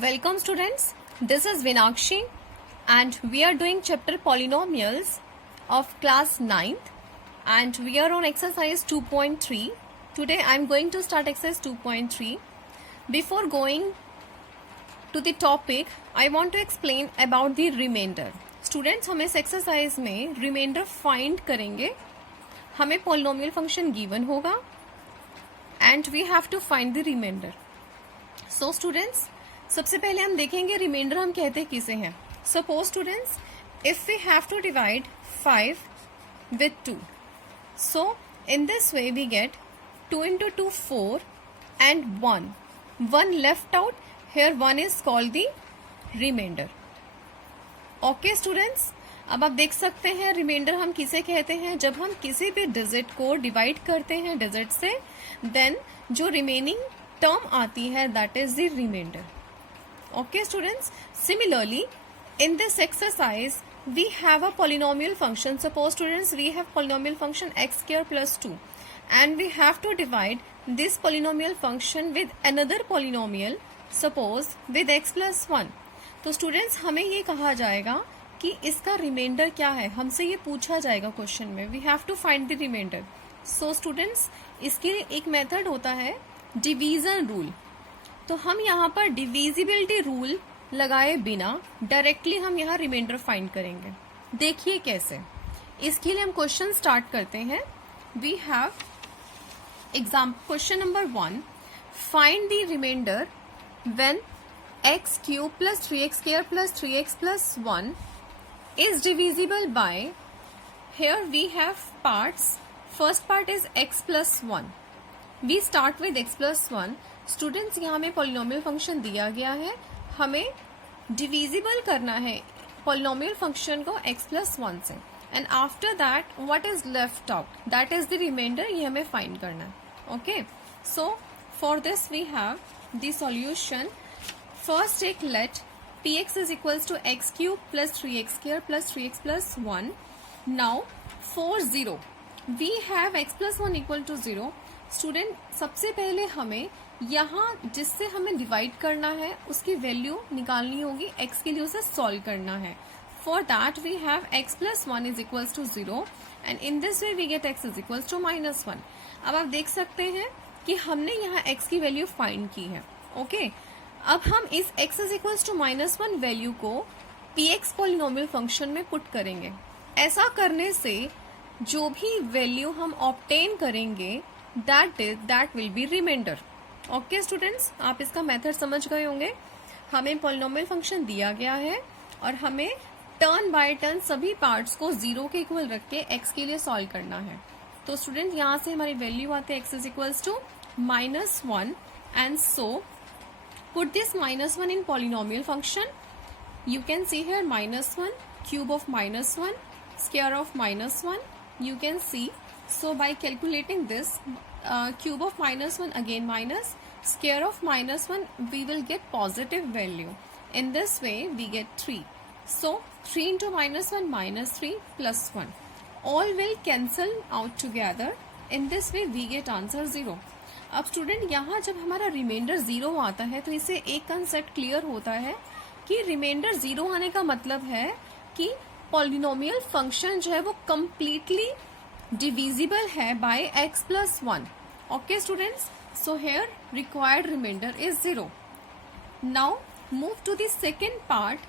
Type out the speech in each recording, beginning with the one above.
Welcome students, this is Vinakshi and we are doing chapter polynomials of class 9th and we are on exercise 2.3. Today I am going to start exercise 2.3. Before going to the topic, I want to explain about the remainder. Students, हम इस exercise में remainder find करेंगे. हमें polynomial function given होगा and we have to find the remainder. So students, सबसे पहले हम देखेंगे रिमाइंडर हम कहते किसे हैं. Suppose students, if we have to divide 5 with 2, so in this way we get 2 into 2 4 and 1 left out. Here 1 is called the remainder. Okay students, अब आप देख सकते हैं रिमाइंडर हम किसे कहते हैं. जब हम किसी भी डिजिट को डिवाइड करते हैं डिजिट से, देन जो रिमेनिंग टर्म आती है that is the remainder. Okay students, similarly in this exercise we have a polynomial function. Suppose students, we have polynomial function x square plus 2 and we have to divide this polynomial function with another polynomial, suppose with x plus 1. तो students, हमें ये कहा जाएगा कि इसका reminder क्या है. हमसे ये पूछा जाएगा क्वेश्चन में. we have to find the remainder. So students, इसके एक मेथड होता है डिवीजन रूल. तो हम यहाँ पर डिविजिबिलिटी रूल लगाए बिना डायरेक्टली हम यहाँ रिमाइंडर फाइंड करेंगे. देखिए कैसे. इसके लिए हम क्वेश्चन स्टार्ट करते हैं. We have example question number 1. Find the remainder when x cube plus 3x square plus 3x plus 1 is divisible by. Here we have parts. First part is x plus 1. We start with x plus 1. Students, यहाँ में polynomial function दिया गया है. हमें divisible करना है polynomial function को x plus 1 से. And after that what is left out, that is the remainder. ये हमें फाइंड करना है. Okay, so for this we have the solution. First take let px is equals to x cube plus 3x square plus 3x plus 1. Now for 0 we have x plus 1 equal to 0. Student, सबसे पहले हमें यहाँ जिससे हमें divide करना है उसकी value निकालनी होगी. x के लिए उसे सॉल्व करना है. For that we have x plus 1 is equals to 0 and in this way we get x is equals to -1. अब आप देख सकते हैं कि हमने यहाँ x की वैल्यू फाइंड की है. ओके, अब हम इस x is equals to -1 value को px पॉलिनोमियल फंक्शन में पुट करेंगे. ऐसा करने से जो भी वैल्यू हम ऑब्टेन करेंगे that will be remainder. Okay students, आप इसका मेथड समझ गए होंगे. हमें पॉलिनोमियल फंक्शन दिया गया है और हमें टर्न बाय टर्न सभी पार्ट्स को 0 के इक्वल रख के x के लिए सॉल्व करना है. तो स्टूडेंट, यहाँ से हमारी वैल्यू आती है x is equals to -1 and so put this -1 in polynomial function. You can see here -1 cube of -1 square of -1. You can see. So by calculating this, cube of -1 again minus square of -1, we will get positive value. In this way we get 3. So 3 into -1 -3 plus 1. All will cancel out together. In this way we get answer 0. अब student, यहाँ जब हमारा reminder 0 आता है तो इससे एक concept clear होता है कि रिमाइंडर 0 आने का मतलब है कि पॉलिनोमियल फंक्शन जो है वो कंप्लीटली divisible है by x plus 1. Okay students, so here required remainder is 0. Now move to the second part.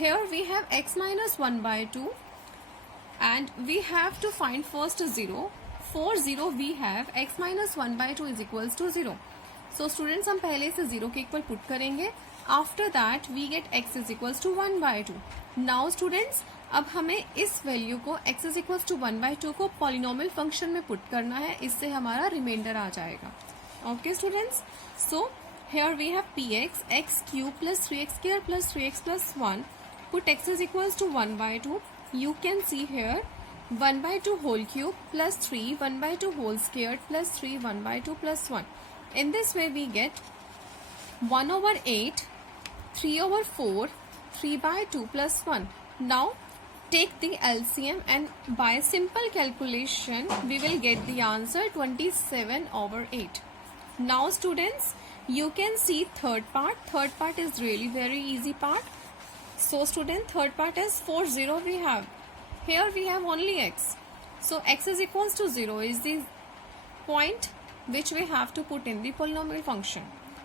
Here we have x minus 1 by 2 and we have to find first 0. For 0 we have x minus 1 by 2 is equals to 0. So students, हम पहले से 0 के equal put करेंगे. After that we get x is equals to 1 by 2. Now students, अब हमें इस value को x is equal to 1/2 को पॉलिनोमियल फंक्शन में पुट करना है. इससे हमारा रिमाइंडर आ जाएगा. Okay students, so here we have px x cube plus 3x square plus 3x plus 1. Put x is equal to 1/2. You can see here 1/2 whole cube plus 3 1/2 whole square plus 3 1/2 plus 1. In this way we get 1/8 3/4 3/2 plus 1. Now take the LCM and by simple calculation we will get the answer 27/8. Now students, You can see third part. Third part is really very easy part. So student, third part is 4 0 we have. Here we have only x. So x is equals to 0 is the point which we have to put in the polynomial function.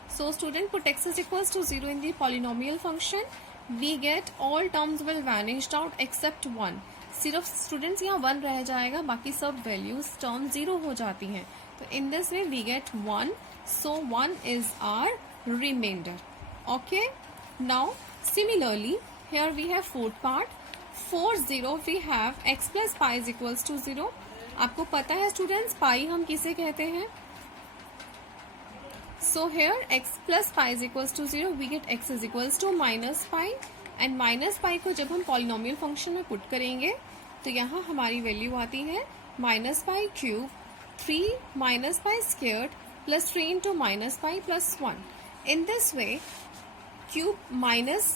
So student, put x is equals to 0 in the polynomial function. We get all terms will vanished out except 1. सिर्फ students यहाँ 1 रह जाएगा, बाकी सब values term 0 हो जाती हैं. तो in this way we get 1. So 1 is our remainder. Okay. Now similarly here we have fourth part. 4 0 we have x plus pi is equals to 0. आपको पता है स्टूडेंट्स पाई हम किसे कहते हैं. So here x plus pi is equals to 0. We get x is equals to minus pi. And minus pi को जब हम पॉलिनोमियल फंक्शन में पुट करेंगे तो यहाँ हमारी वैल्यू आती है minus pi cube 3 minus pi squared plus 3 into minus pi plus 1. In this way cube minus,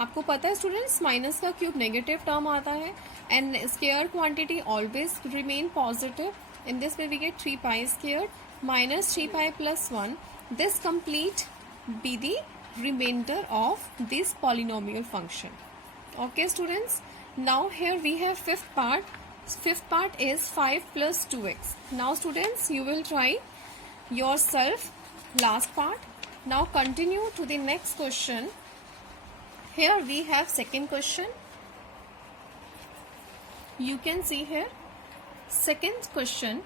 आपको पता है स्टूडेंट्स माइनस का क्यूब नेगेटिव टर्म आता है and square quantity always remain positive. In this way we get 3 pi squared minus 3 pi plus 1. This complete be the remainder of this polynomial function. Okay students, now here we have fifth part. Fifth part is 5 plus 2x. Now students, you will try yourself last part. Now continue to the next question. Here we have second question. You can see here second question.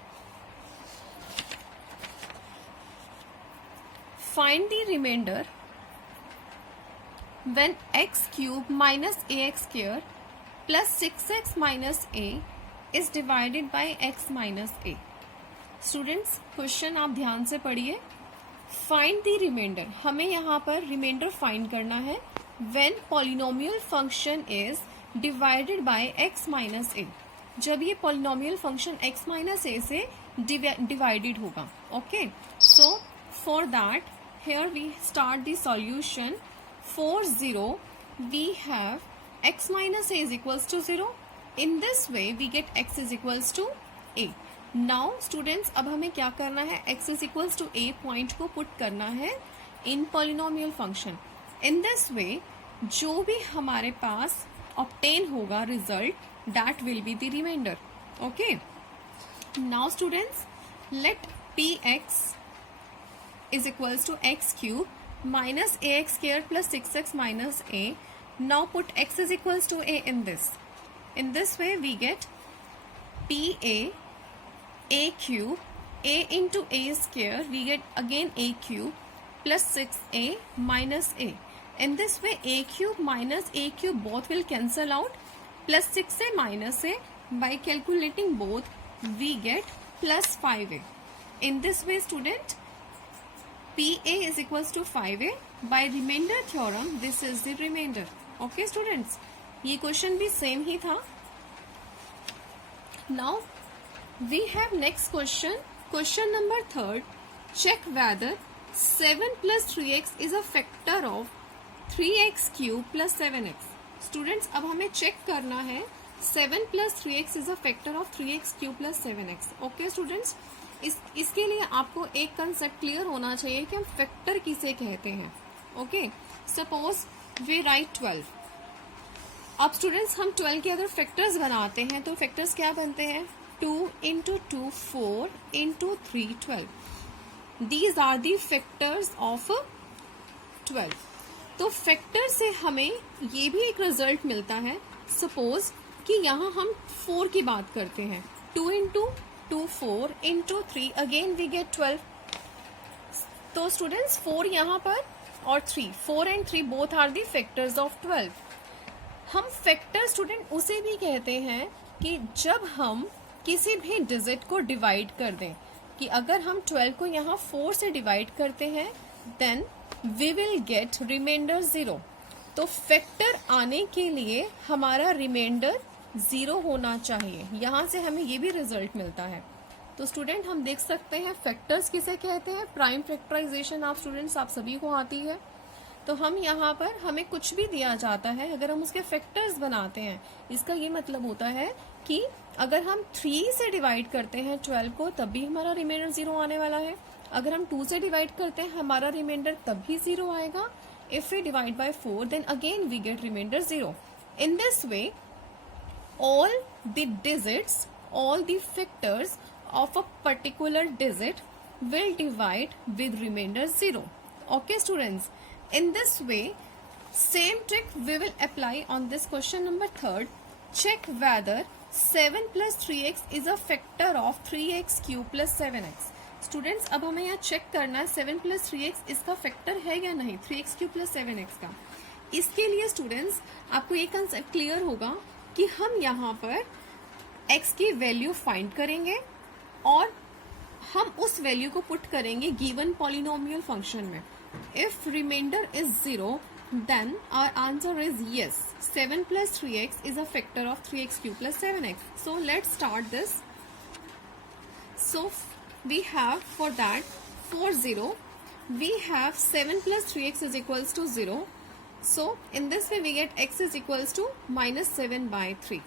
Find the remainder when x cube minus ax square plus 6x minus a is divided by x minus a. Students, question आप ध्यान से पढ़िए. Find the reminder, हमें यहाँ पर reminder find करना है when polynomial function is divided by x minus a. जब ये polynomial function x minus a से डिवाइडेड होगा. Okay, so for that here we start the solution. 4 0 we have x minus a is equals to 0. In this way we get x is equals to a. Now students, अब हमें क्या करना है, x is equals to a point को put करना है in polynomial function. In this way जो भी हमारे पास ऑब्टेन होगा result that will be the remainder. Okay, now students let px is equals to x cube minus ax square plus 6x minus a. Now put x is equals to a in this. In this way we get pa a cube, a into a square we get again a cube plus 6a minus a. In this way a cube minus a cube both will cancel out, plus 6a minus a. By calculating both we get plus 5a. In this way student, PA is equals to 5a. By remainder theorem this is the remainder. Okay students, ये question भी same ही था. Now we have next question. Question number 3. Check whether 7 plus 3x is a factor of 3x cube plus 7x. Students, अब हमें check करना है 7 plus 3x is a factor of 3x cube plus 7x. Okay students, इसके लिए आपको एक concept clear होना चाहिए कि हम फैक्टर किसे कहते हैं. Okay, suppose we write 12. अब स्टूडेंट्स हम 12 के अगर फैक्टर्स बनाते हैं तो फैक्टर्स क्या बनते हैं, 2 into 2 4 into 3 12. These are the factors of 12. तो फैक्टर से हमें ये भी एक रिजल्ट मिलता है. सपोज कि यहाँ हम 4 की बात करते हैं, 2 into 2 4 into 3 again we get 12. तो स्टूडेंट्स 4 यहाँ पर और 3, 4 and 3 both are the factors of 12. हम फैक्टर स्टूडेंट उसे भी कहते हैं कि जब हम किसी भी डिजिट को डिवाइड कर दें, कि अगर हम 12 को यहाँ 4 से डिवाइड करते हैं then we will get remainder 0. तो फैक्टर आने के लिए हमारा रिमाइंडर 0 होना चाहिए. यहाँ से हमें ये भी रिजल्ट मिलता है. तो स्टूडेंट हम देख सकते हैं फैक्टर्स किसे कहते हैं. प्राइम फैक्टराइजेशन आप स्टूडेंट्स आप सभी को आती है. तो हम यहाँ पर हमें कुछ भी दिया जाता है, अगर हम उसके फैक्टर्स बनाते हैं, इसका ये मतलब होता है कि अगर हम 3 से डिवाइड करते हैं 12 को तब भी हमारा रिमाइंडर 0 आने वाला है. अगर हम 2 से डिवाइड करते हैं हमारा रिमाइंडर तभी 0 आएगा. If we divide by 4 then again we get remainder 0. In this way all the digits, all the factors of a particular digit will divide with remainder 0. Okay students, in this way same trick we will apply on this question number 3rd. Check whether 7 plus 3x is a factor of 3x cube plus 7x. Students अब हमें यहाँ check करना है 7 plus 3x इसका factor है या नहीं 3x cube plus 7x का. इसके लिए स्टूडेंट्स आपको ये कंसेप्ट क्लियर होगा कि हम यहाँ पर x की वैल्यू फाइंड करेंगे और हम उस वैल्यू को पुट करेंगे गिवन पॉलिनोमियल फंक्शन में. If remainder is 0 then our answer is yes, 7 plus 3x is a factor of 3x cube plus 7x. So let's start this. So we have for that 4 0, we have 7 plus 3x is equals to 0. So in this way we get x is equals to minus 7 by 3.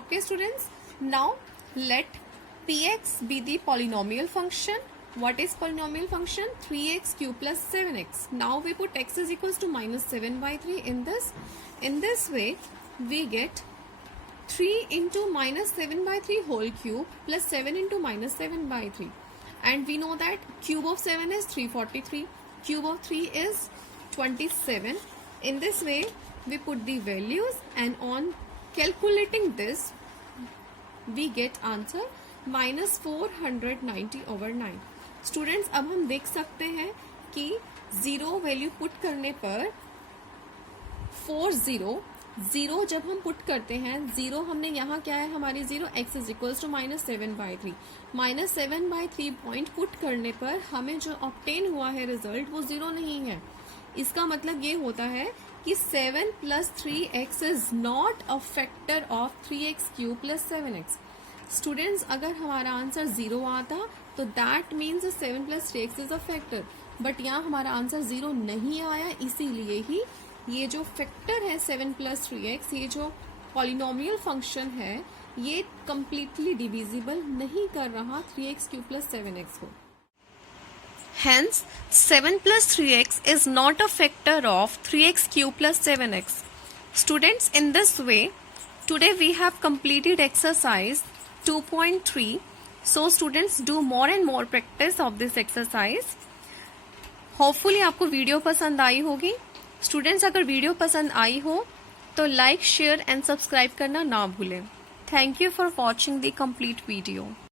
Okay students, now let px be the polynomial function. What is polynomial function? 3x cube plus 7x. Now we put x is equals to minus 7 by 3 in this. In this way we get 3 into minus 7 by 3 whole cube plus 7 into minus 7 by 3. And we know that cube of 7 is 343, cube of 3 is 27. In this way we put the values and on calculating this we get answer minus 490 over 9. Students अब हम देख सकते हैं कि 0 value put करने पर 0 जब हम पुट करते हैं 0 हमने यहाँ क्या है हमारी 0 x is equals to minus 7 by 3. Minus 7 by 3 point put करने पर हमें जो ऑब्टेन हुआ है रिजल्ट वो 0 नहीं है. इसका मतलब ये होता है कि 7 plus 3x is not a factor of 3x cube plus 7x. Students अगर हमारा आंसर 0 आता तो that means 7 plus 3x is a factor. But यहाँ हमारा आंसर 0 नहीं आया, इसीलिए ही ये जो फैक्टर है 7 प्लस 3x, ये जो पॉलिनोमियल फंक्शन है ये कंप्लीटली डिविजिबल नहीं कर रहा 3x क्यूब प्लस 7x को. Hence 7 plus 3x is not a factor of 3x cube plus 7x. Students, in this way today we have completed exercise 2.3. So students, do more and more practice of this exercise. Hopefully आपको video पसंद आई होगी. Students अगर video पसंद आई हो तो like share and subscribe करना ना भूलें. Thank you for watching the complete video.